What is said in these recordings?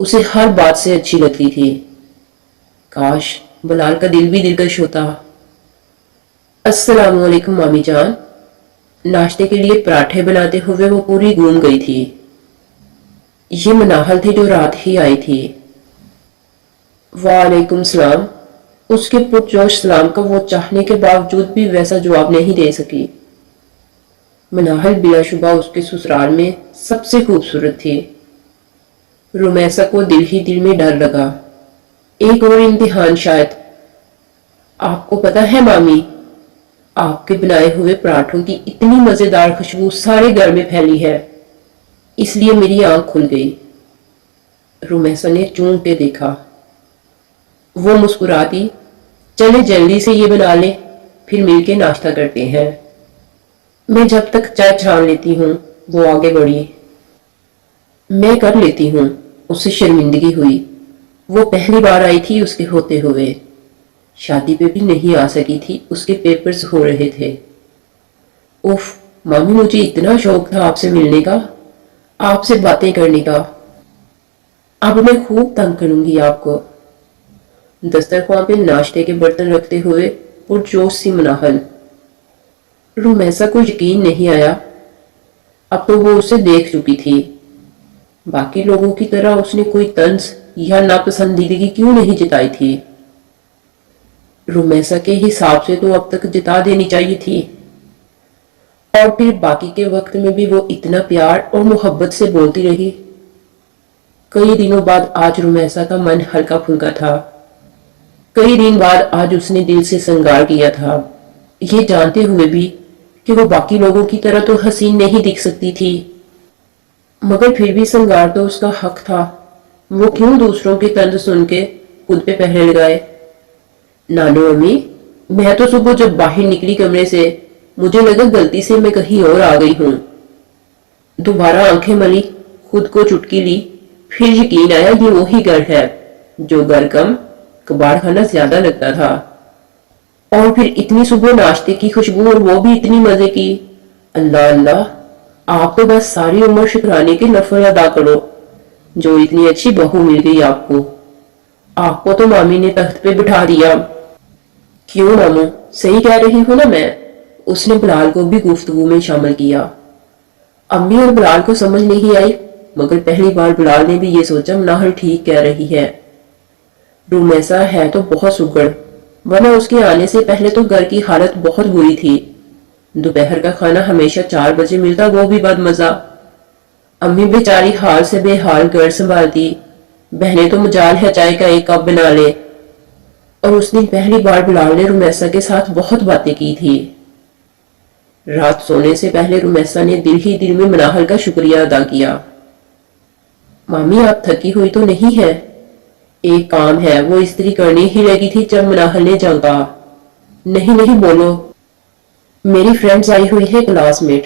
اسے ہر بات سے اچھی لگتی تھی۔ کاش بلال کا دل بھی دلکش ہوتا۔ السلام علیکم مامی جان۔ ناشتے کے لیے پراٹھے بناتے ہوئے وہ پوری گھوم گئی تھی۔ یہ مناہل تھی جو رات ہی آئی تھی۔ وعلیکم السلام۔ اس کے پرجوش سلام کا وہ چاہنے کے باوجود بھی ویسا جواب نہیں دے سکی۔ مناہل بلا شبہ اس کے سسرال میں سب سے خوبصورت تھی۔ رومیسا کو دل ہی دل میں ڈر لگا، ایک اور امتحان شاید۔ آپ کو پتا ہے مامی، آپ کے بنائے ہوئے پراٹھوں کی اتنی مزیدار خوشبو سارے گھر میں پھیلی ہے، اس لیے میری آنکھ کھل گئی۔ رومیسا نے چون کے دیکھا۔ وہ مسکراتی، چلے جلدی سے یہ بنا لے، پھر مل کے ناشتہ کرتے ہیں۔ میں جب تک چائے چھان لیتی ہوں۔ وہ آگے بڑھی۔ میں کر لیتی ہوں۔ اسے شرمندگی ہوئی، وہ پہلی بار آئی تھی اس کے ہوتے ہوئے، شادی پہ بھی نہیں آ سکی تھی، اس کے پیپرز ہو رہے تھے۔ اوف مامی، مجھے اتنا شوق تھا آپ سے ملنے کا، آپ سے باتیں کرنے کا۔ اب میں خوب تنگ کروں گی آپ کو۔ دسترخوان پہ ناشتے کے برتن رکھتے ہوئے پرجوش سی مناہل۔ رومیسا کو یقین نہیں آیا، اب تو وہ اسے دیکھ چکی تھی۔ باقی لوگوں کی طرح اس نے کوئی طنز یا ناپسندیدگی کیوں نہیں جتائی تھی؟ رومیسا کے حساب سے تو اب تک جتا دینی چاہیے تھی۔ اور پھر باقی کے وقت میں بھی وہ اتنا پیار اور محبت سے بولتی رہی۔ کئی دنوں بعد آج رومیسا کا من ہلکا پھلکا تھا۔ کئی دن بعد آج اس نے دل سے سنگار کیا تھا، یہ جانتے ہوئے بھی کہ وہ باقی لوگوں کی طرح تو حسین نہیں دکھ سکتی تھی، مگر پھر بھی سنگار تو اس کا حق تھا۔ وہ کیوں دوسروں کے طنز سن کے خود پہ پہرے لگائے؟ نانو امی، میں تو صبح جب باہر نکلی کمرے سے مجھے لگا غلطی سے میں کہیں اور آ گئی ہوں۔ دوبارہ آنکھیں ملی، خود کو چٹکی لی، پھر یقین آیا یہ وہی گھر ہے جو گھر کم کباڑ خانہ زیادہ لگتا تھا۔ اور پھر اتنی صبح ناشتے کی خوشبو، اور وہ بھی اتنی مزے کی۔ اللہ اللہ، آپ تو بس ساری عمر شکرانے کے نفل ادا کرو جو اتنی اچھی بہو مل گئی آپ کو۔ آپ کو تو مامی نے تخت پہ بٹھا دیا۔ کیوں مامو، صحیح کہہ رہی ہوں نا میں؟ اس نے بلال کو بھی گفتگو میں شامل کیا۔ امی اور بلال کو سمجھ نہیں آئی، مگر پہلی بار بلال نے بھی یہ سوچا مناہل ٹھیک کہہ رہی ہے۔ رومیسا ہے تو بہت سگڑ، ورنہ اس کے آنے سے پہلے تو گھر کی حالت بہت بری تھی۔ دوپہر کا کھانا ہمیشہ 4 بجے ملتا، وہ بھی بد مزہ۔ امی بیچاری حال سے بے حال گھر سنبھالتی، بہنیں تو مجال ہے چائے کا ایک کپ بنا لے۔ اور اس دن پہلی بار بلال نے رومیسا کے ساتھ بہت باتیں کی تھی۔ رات سونے سے پہلے رومیسا نے دل ہی دل میں مناہل کا شکریہ ادا کیا۔ مامی آپ تھکی ہوئی تو نہیں ہے؟ ایک کام ہے، وہ استری کرنی ہی لگی تھی جب مناہل نے جھانکا۔ نہیں نہیں بولو۔ میری فرینڈز آئی ہوئی ہے، کلاس میٹ،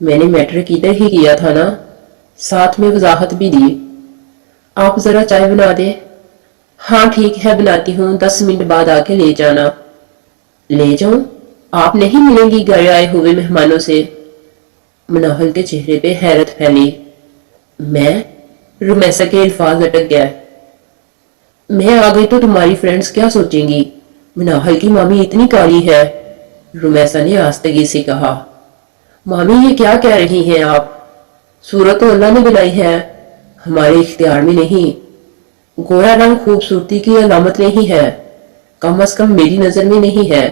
میں نے میٹرک ادھر ہی کیا تھا نا، ساتھ میں وضاحت بھی دی۔ آپ ذرا چائے بنا دیں؟ ہاں ٹھیک ہے بناتی ہوں، 10 منٹ بعد آ کے لے جانا۔ لے جاؤں؟ آپ نہیں ملیں گی گھر آئے ہوئے مہمانوں سے؟ مناہل کے چہرے پہ حیرت پھیلی۔ میں؟ رومیسا کے الفاظ اٹک گئے۔ میں آ گئی تو تمہاری فرینڈز کیا سوچیں گی؟ مناہل کی مامی اتنی کالی ہے، رومیسا نے آستگی سے کہا۔ مامی یہ کیا کہہ رہی ہیں آپ؟ صورت تو اللہ نے بنائی ہے، ہمارے اختیار میں نہیں۔ گورا رنگ خوبصورتی کی علامت نہیں ہے، کم از کم میری نظر میں نہیں ہے۔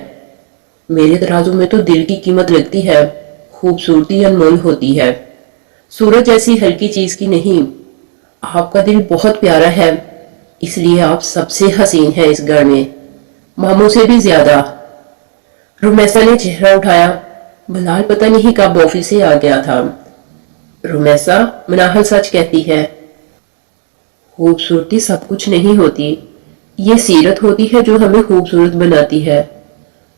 میرے ترازو میں تو دل کی قیمت لگتی ہے، خوبصورتی انمول ہوتی ہے، سورج جیسی ہلکی چیز کی نہیں۔ آپ کا دل بہت پیارا ہے، اس لیے آپ سب سے حسین ہیں اس گھر میں، ماموں سے بھی زیادہ۔ رومیسا نے چہرہ اٹھایا، بلال پتہ نہیں کب آفس سے آ گیا تھا۔ رومیسا، مناہل سچ کہتی ہے، خوبصورتی سب کچھ نہیں ہوتی، یہ سیرت ہوتی ہے جو ہمیں خوبصورت بناتی ہے،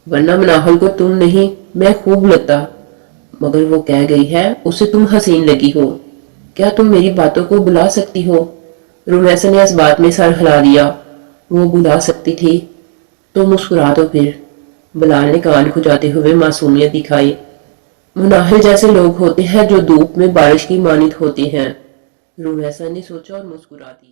ورنہ مناہل کو تم نہیں میں خوب لگتا، مگر وہ کہہ گئی ہے اسے تم حسین لگی ہو۔ کیا تم میری باتوں کو بلا سکتی ہو؟ رومیسا نے اس بات میں سر ہلا دیا۔ وہ بلا سکتی تھی تو مسکرا دو پھر۔ بلال نے کان کھجاتے ہوئے معصومیت دکھائی۔ مناہل جیسے لوگ ہوتے ہیں جو دھوپ میں بارش کی مانند ہوتے ہیں، رومیسا نے سوچا اور مسکرا دی۔